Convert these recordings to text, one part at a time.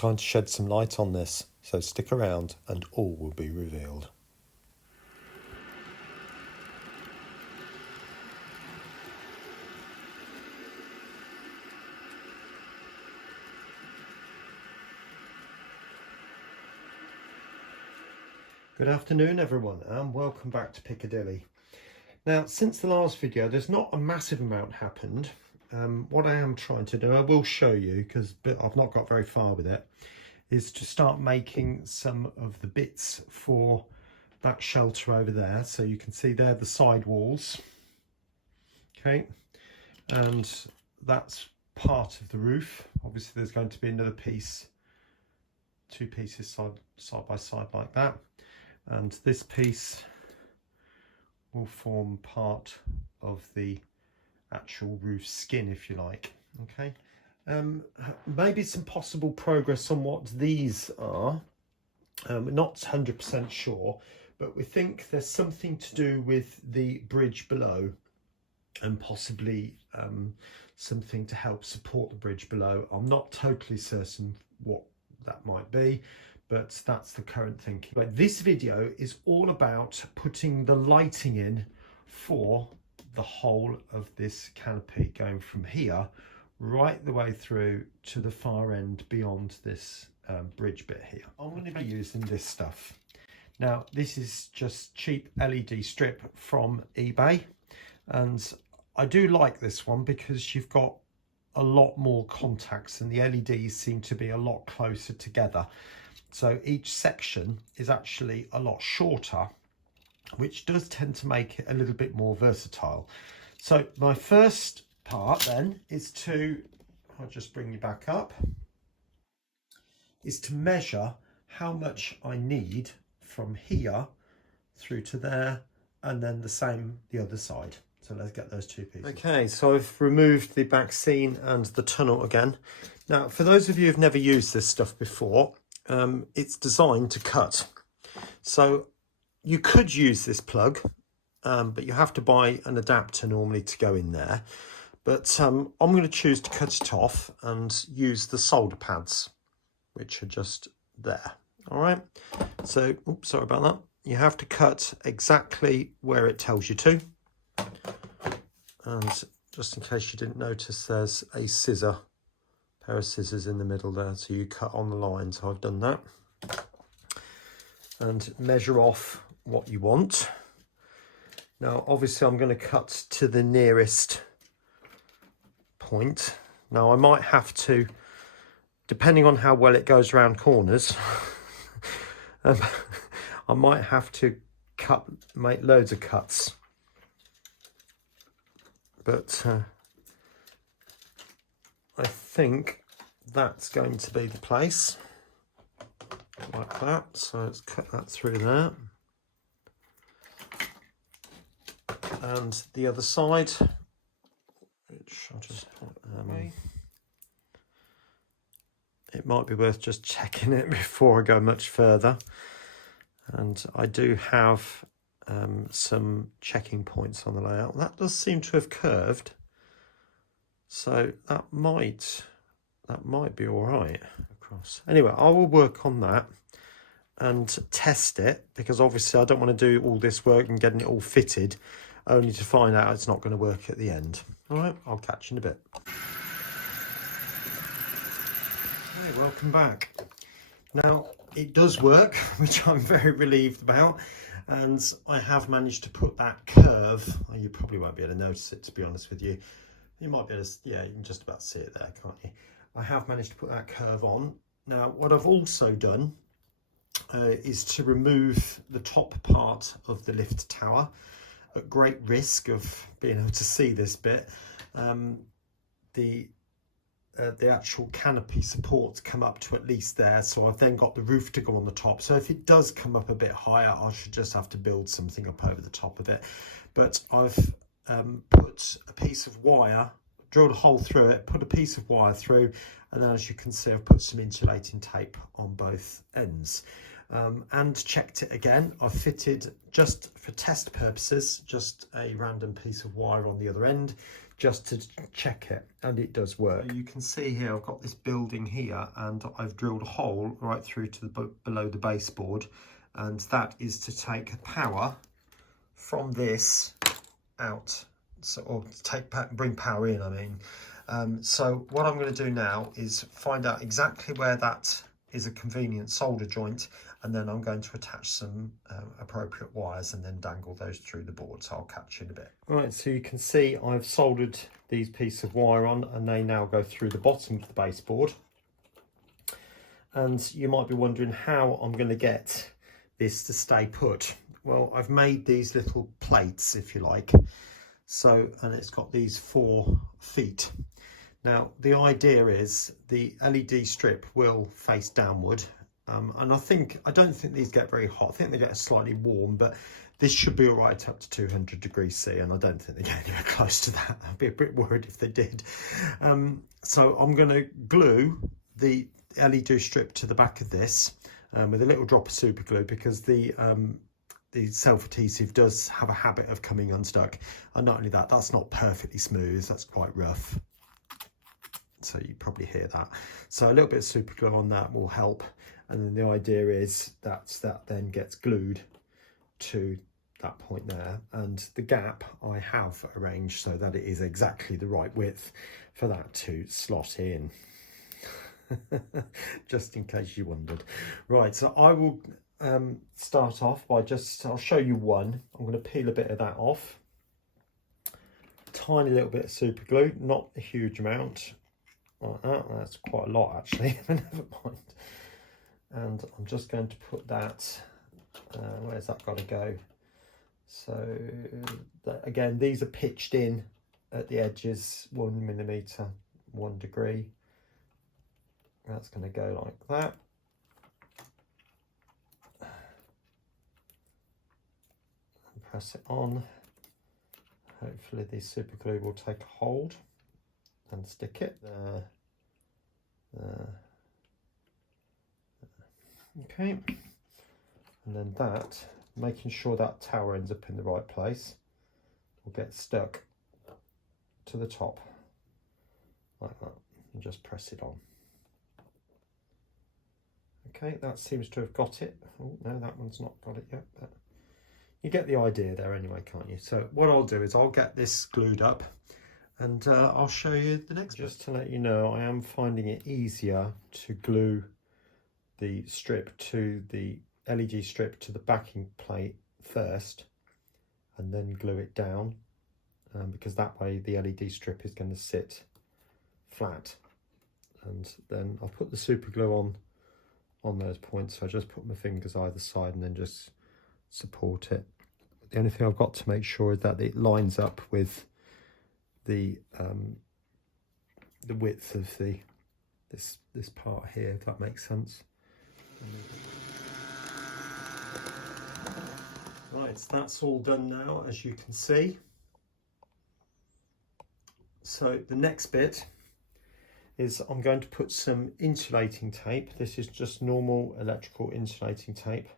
time to shed some light on this, so stick around and all will be revealed. Good afternoon everyone and welcome back to Piccadilly. Now, since the last video there's not a massive amount happened. What I am trying to do, I will show you because I've not got very far with it, is to start making some of the bits for that shelter over there. So you can see there the side walls, okay, and that's part of the roof. Obviously there's going to be another piece, two pieces side by side like that. And this piece will form part of the actual roof skin, if you like. Okay, maybe some possible progress on what these are. We're not 100% sure, but we think there's something to do with the bridge below and possibly something to help support the bridge below. I'm not totally certain what that might be, but that's the current thinking. But this video is all about putting the lighting in for the whole of this canopy, going from here right the way through to the far end beyond this bridge bit here. I'm going to be using this stuff. Now, this is just cheap LED strip from eBay, and I do like this one because you've got a lot more contacts and the LEDs seem to be a lot closer together. So each section is actually a lot shorter, which does tend to make it a little bit more versatile. So my first part then is to, I'll just bring you back up, is to measure how much I need from here through to there, and then the same the other side. So let's get those two pieces. Okay, so I've removed the back scene and the tunnel again. Now, for those of you who've never used this stuff before, it's designed to cut. So you could use this plug, but you have to buy an adapter normally to go in there. But I'm going to choose to cut it off and use the solder pads, which are just there. All right. So, oops, sorry about that. You have to cut exactly where it tells you to. And just in case you didn't notice, there's a pair of scissors in the middle there, so you cut on the line. So I've done that, and measure off what you want. Now obviously I'm going to cut to the nearest point. Now I might have to, depending on how well it goes around corners, I might have to make loads of cuts, but I think that's going to be the place, like that. So let's cut that through there. And the other side, which I'll just put away. It might be worth just checking it before I go much further. And I do have some checking points on the layout. That does seem to have curved, so that might be all right across. Anyway, I will work on that and test it, because obviously I don't want to do all this work and getting it all fitted only to find out it's not going to work at the end. All right, I'll catch you in a bit. Hey, welcome back. Now it does work, which I'm very relieved about, and I have managed to put that curve. Oh, you probably won't be able to notice it, to be honest with you. You might be able to, yeah, you can just about see it there, can't you? I have managed to put that curve on. Now, what I've also done is to remove the top part of the lift tower, at great risk of being able to see this bit. The actual canopy supports come up to at least there, so I've then got the roof to go on the top. So if it does come up a bit higher, I should just have to build something up over the top of it. But I've put a piece of wire, drilled a hole through it, put a piece of wire through, and then as you can see I've put some insulating tape on both ends, and checked it again. I've fitted, just for test purposes, just a random piece of wire on the other end, just to check it, and it does work. So you can see here I've got this building here, and I've drilled a hole right through to the below the baseboard, and that is to take power from this out, so, or bring power in, I mean. So what I'm going to do now is find out exactly where that is a convenient solder joint, and then I'm going to attach some appropriate wires and then dangle those through the board. So I'll catch you in a bit. Right, so you can see I've soldered these pieces of wire on, and they now go through the bottom of the baseboard. And you might be wondering how I'm going to get this to stay put. Well, I've made these little plates, if you like. So, and it's got these 4 feet. Now, the idea is the LED strip will face downward. And I don't think these get very hot. I think they get slightly warm, but this should be all right up to 200 degrees C, and I don't think they get anywhere close to that. I'd be a bit worried if they did. So I'm going to glue the LED strip to the back of this with a little drop of super glue, because the self-adhesive does have a habit of coming unstuck. And not only that, that's not perfectly smooth, that's quite rough. So you probably hear that. So a little bit of super glue on that will help. And then the idea is that then gets glued to that point there. And the gap I have arranged so that it is exactly the right width for that to slot in. Just in case you wondered. Right, so I will start off by I'll show you one. I'm going to peel a bit of that off. Tiny little bit of super glue, not a huge amount. Like that. That's quite a lot actually. Never mind. And I'm just going to put that. Where's that got to go? So again, these are pitched in at the edges, 1 millimetre, 1 degree. That's going to go like that. And press it on. Hopefully the super glue will take a hold and stick it there. Okay, and then that, making sure that tower ends up in the right place, will get stuck to the top like that, and just press it on. Okay, that seems to have got it. Oh no, that one's not got it yet, but you get the idea there anyway, can't you? So what I'll do is I'll get this glued up, and I'll show you the next bit. Just to let you know, I am finding it easier to glue the strip to the LED strip to the backing plate first, and then glue it down, because that way the LED strip is going to sit flat. And then I'll put the super glue on those points. So I just put my fingers either side and then just support it. The only thing I've got to make sure is that it lines up with the width of this part here, if that makes sense. Right, so that's all done now, as you can see. So the next bit is I'm going to put some insulating tape. This is just normal electrical insulating tape,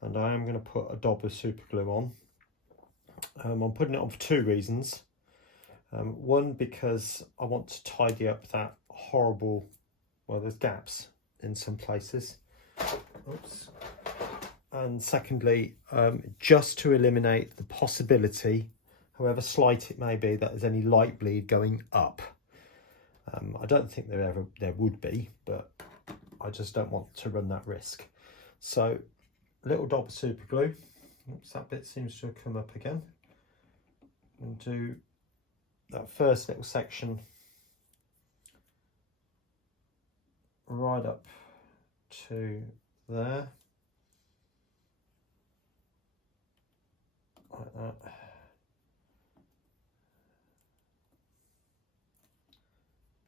and I am going to put a dab of super glue on. I'm putting it on for 2 reasons. One, because I want to tidy up that horrible, well, there's gaps in some places. Oops. And secondly, just to eliminate the possibility, however slight it may be, that there's any light bleed going up. I don't think there would be, but I just don't want to run that risk. So a little dab of super glue. Oops, that bit seems to have come up again. And do that first little section right up to there, like that.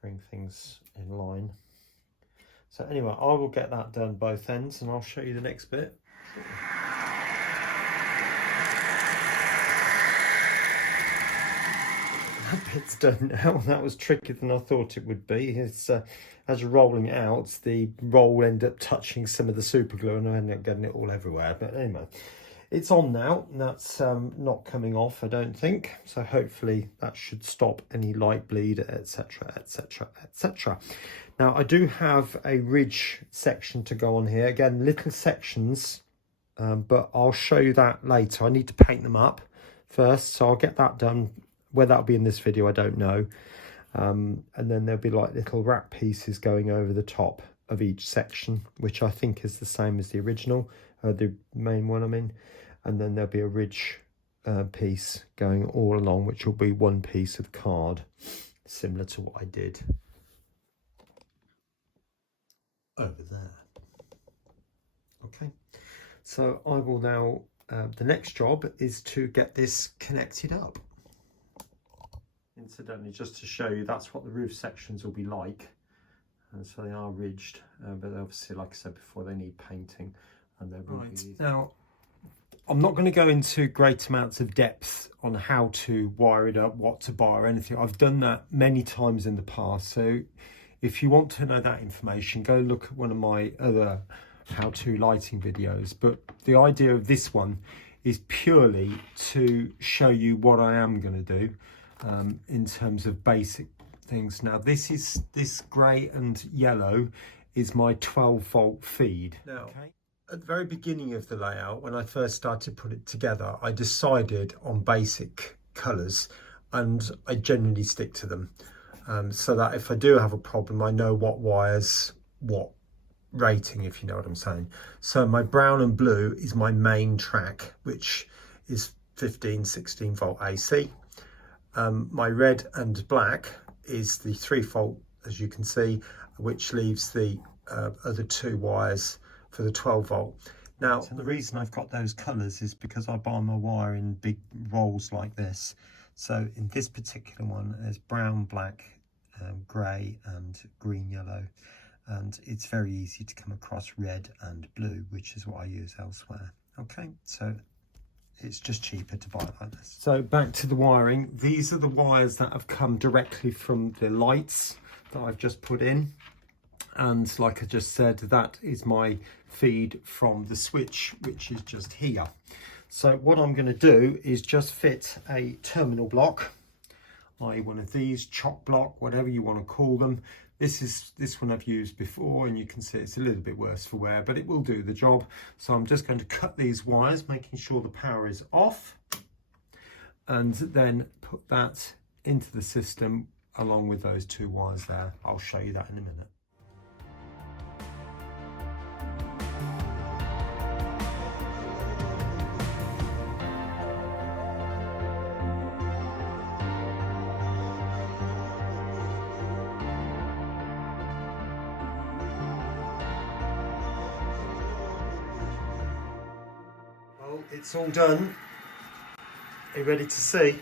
Bring things in line. So anyway, I will get that done both ends, and I'll show you the next bit. That bit's done now. That was trickier than I thought it would be. It's as you're rolling it out, the roll end up touching some of the super glue, and I end up getting it all everywhere. But anyway, it's on now, and that's not coming off, I don't think. So hopefully that should stop any light bleed, etc, etc, etc. Now I do have a ridge section to go on here. Again, little sections, but I'll show you that later. I need to paint them up first, so I'll get that done. Whether that'll be in this video, I don't know. And then there'll be like little wrap pieces going over the top of each section, which I think is the same as the original, the main one I mean. And then there'll be a ridge piece going all along, which will be one piece of card, similar to what I did over there. Okay, so I will now, the next job is to get this connected up. Incidentally, just to show you, that's what the roof sections will be like. And so they are ridged, but obviously, like I said before, they need painting. And they're right. Now, I'm not going to go into great amounts of depth on how to wire it up, what to buy or anything. I've done that many times in the past. So if you want to know that information, go look at one of my other how-to lighting videos. But the idea of this one is purely to show you what I am going to do in terms of basic things. Now this grey and yellow is my 12-volt feed. Now, at the very beginning of the layout, when I first started putting it together, I decided on basic colours, and I generally stick to them, so that if I do have a problem, I know what wires, what rating, if you know what I'm saying. So my brown and blue is my main track, which is 15-16 volt AC. My red and black is the 3-volt, as you can see, which leaves the other 2 wires for the 12-volt. Now, so the reason I've got those colours is because I buy my wire in big rolls like this. So in this particular one, there's brown, black, grey and green, yellow. And it's very easy to come across red and blue, which is what I use elsewhere. Okay, so it's just cheaper to buy it like this. So back to the wiring. These are the wires that have come directly from the lights that I've just put in. And like I just said, that is my feed from the switch, which is just here. So what I'm going to do is just fit a terminal block, i.e. one of these, chock block, whatever you want to call them. This one I've used before, and you can see it's a little bit worse for wear, but it will do the job. So I'm just going to cut these wires, making sure the power is off, and then put that into the system along with those 2 wires there. I'll show you that in a minute. It's all done. Are you ready to see?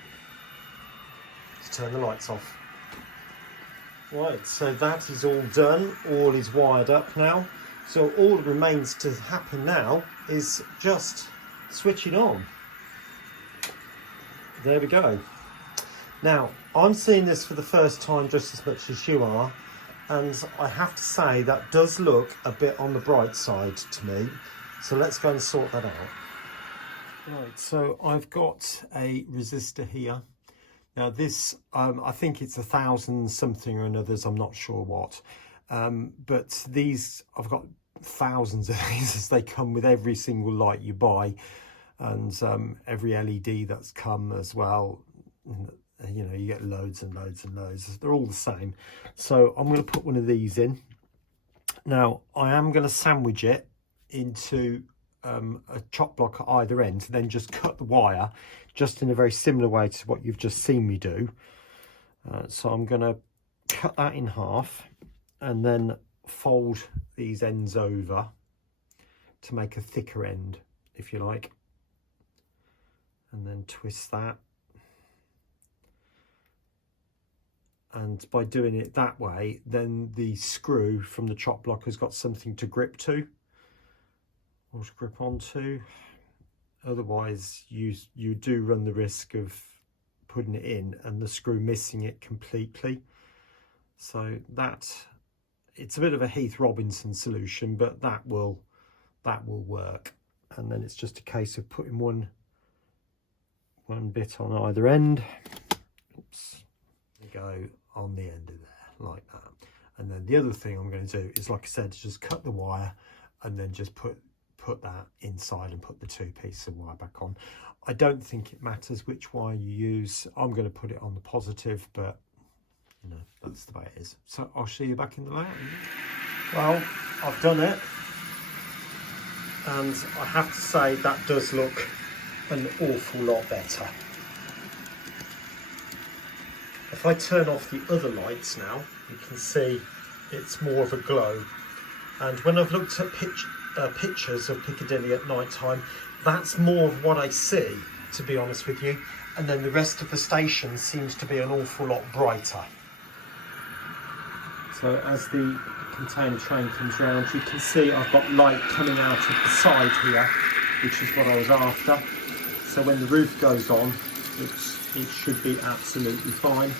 Let's turn the lights off. Right, so that is all done. All is wired up now. So all that remains to happen now is just switch it on. There we go. Now, I'm seeing this for the first time just as much as you are, and I have to say that does look a bit on the bright side to me. So let's go and sort that out. Right, so I've got a resistor here. Now this, I think it's 1,000 something or another's, I'm not sure what. But these, I've got thousands of these as they come with every single light you buy. And every LED that's come as well. You know, you get loads and loads and loads. They're all the same. So I'm going to put one of these in. Now, I am going to sandwich it into a chop block at either end, and then just cut the wire just in a very similar way to what you've just seen me do. So I'm going to cut that in half and then fold these ends over to make a thicker end, if you like, and then twist that. And by doing it that way, then the screw from the chop block has got something to grip to, or to grip onto. Otherwise you do run the risk of putting it in and the screw missing it completely. So that, it's a bit of a Heath Robinson solution, but that will work. and then it's just a case of putting one bit on either end. Oops. Go on the end of there like that. And then the other thing I'm going to do is, like I said, just cut the wire and then just put that inside and put the two pieces of wire back on. I don't think it matters which wire you use. I'm going to put it on the positive, but you know, that's the way it is. So I'll see you back in the layout. Well, I've done it, and I have to say that does look an awful lot better. If I turn off the other lights now, you can see it's more of a glow. And when I've looked at pictures of Piccadilly at night time, that's more of what I see, to be honest with you. And then the rest of the station seems to be an awful lot brighter. So as the container train comes round, you can see I've got light coming out of the side here, which is what I was after. So when the roof goes on, it should be absolutely fine.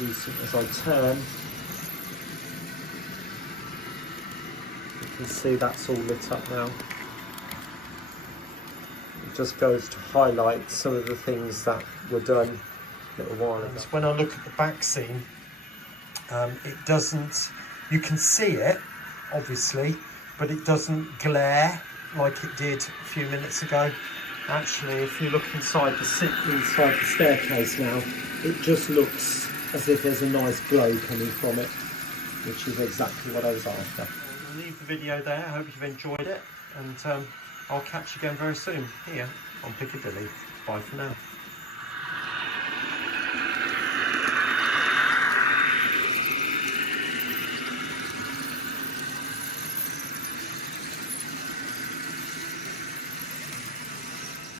As I turn, you can see that's all lit up now. It just goes to highlight some of the things that were done a little while ago. When I look at the back scene, it doesn't, you can see it obviously, but it doesn't glare like it did a few minutes ago. Actually, if you look inside the staircase now, it just looks as if there's a nice glow coming from it, which is exactly what I was after. I'll leave the video there. I hope you've enjoyed it, and I'll catch you again very soon here on Piccadilly. Bye for now.